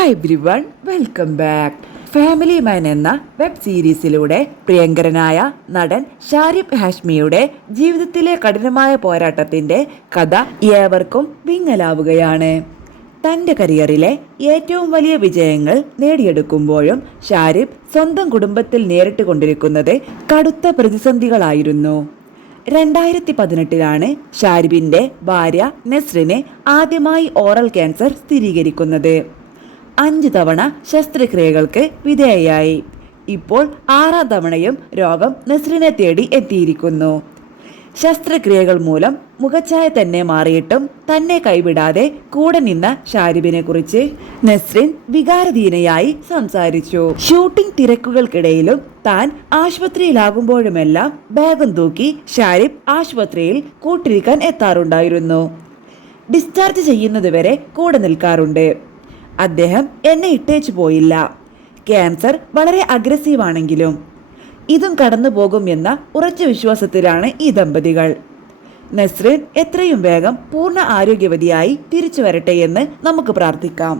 Hi everyone, welcome back. Family man എന്ന web സീരീസിലൂടെ പ്രിയങ്കരനായ നടൻ ഷാരിഫ് ഹാഷ്മിയുടെ ജീവിതത്തിലെ കഠിനമായ പോരാട്ടത്തിന്റെ കഥ ഏവർക്കും വിങ്ങലാവുകയാണ്. തന്റെ കരിയറിലെ ഏറ്റവും വലിയ വിജയങ്ങൾ നേടിയെടുക്കുമ്പോഴും ഷാരിഫ് സ്വന്തം കുടുംബത്തിൽ നേരിട്ട് കൊണ്ടിരിക്കുന്നത് കടുത്ത പ്രതിസന്ധികളായിരുന്നു. 2018 ഷാരിഫിന്റെ ഭാര്യ നെസ്രിന് ആദ്യമായി ഓറൽ ക്യാൻസർ സ്ഥിരീകരിക്കുന്നത്. 5 തവണ ശസ്ത്രക്രിയകൾക്ക് വിധേയയായി. ഇപ്പോൾ 6ാം തവണയും രോഗം നെസ്രിനെ തേടി എത്തിയിരിക്കുന്നു. ശസ്ത്രക്രിയകൾ മൂലം മുഖച്ഛായ തന്നെ മാറിയിട്ടും തന്നെ കൈവിടാതെ കൂടെ നിന്ന ഷാരിഫിനെ കുറിച്ച് നെസ്രിൻ വികാരധീനയായി സംസാരിച്ചു. ഷൂട്ടിംഗ് തിരക്കുകൾക്കിടയിലും താൻ ആശുപത്രിയിലാകുമ്പോഴുമെല്ലാം ബാഗും തൂക്കി ഷാരിഫ് ആശുപത്രിയിൽ കൂട്ടിരിക്കാൻ എത്താറുണ്ടായിരുന്നു. ഡിസ്ചാർജ് ചെയ്യുന്നതുവരെ കൂടെ നിൽക്കാറുണ്ട്. അദ്ദേഹം എന്നെ ഇട്ടേച്ചു പോയില്ല. ക്യാൻസർ വളരെ അഗ്രസീവാണെങ്കിലും ഇതും കടന്നു പോകും എന്ന ഉറച്ച വിശ്വാസത്തിലാണ് ഈ ദമ്പതികൾ. നെസ്രിൻ എത്രയും വേഗം പൂർണ്ണ ആരോഗ്യവതിയായി തിരിച്ചു വരട്ടെ എന്ന് നമുക്ക് പ്രാർത്ഥിക്കാം.